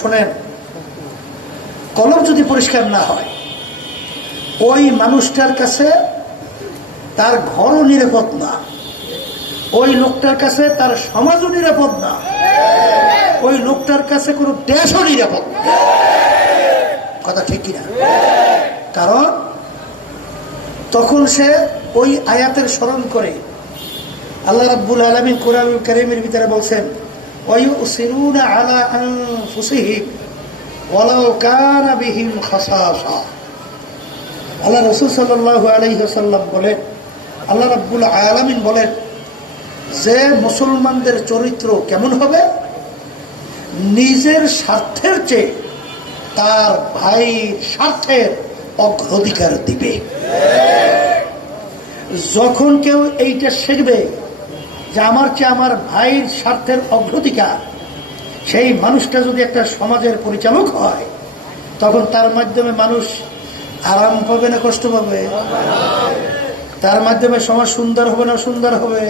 শোনেন, কলব যদি পরিষ্কার না হয়, ওই মানুষটার কাছে তার ঘরও নিরাপদ না, ওই লোকটার কাছে তার সমাজও নিরাপদ না, ওই লোকটার কাছে কোনো দেশও নিরাপদ না। কথা ঠিক কিনা? কারণ তখন সে ওই আয়াতের স্মরণ করে। আল্লাহ রাব্বুল আলামিন কোরআনুল কারীমের ভিতরে বলছেন, ওয়ায়ুসিরুনা আলা আনফুসিহিম ওয়ালাউ কানা বিহিম খাসাসা। আল্লাহ রাসূল সাল্লাল্লাহু আলাইহি ওয়াসাল্লাম বলেন, আল্লাহ রাব্বুল আলামিন বলেন যে মুসলমানদের চরিত্র কেমন হবে, নিজের স্বার্থের চেয়ে তার ভাইয়ের স্বার্থের অগ্রাধিকার দিবে। যখন কেউ এইটা শিখবে যে আমার চেয়ে আমার ভাইয়ের স্বার্থের অগ্রাধিকার, সেই মানুষটা যদি একটা সমাজের পরিচালক হয়, তখন তার মাধ্যমে মানুষ আরাম পাবে না কষ্ট পাবে? তার মাধ্যমে সমাজ সুন্দর হবে না সুন্দর হবে?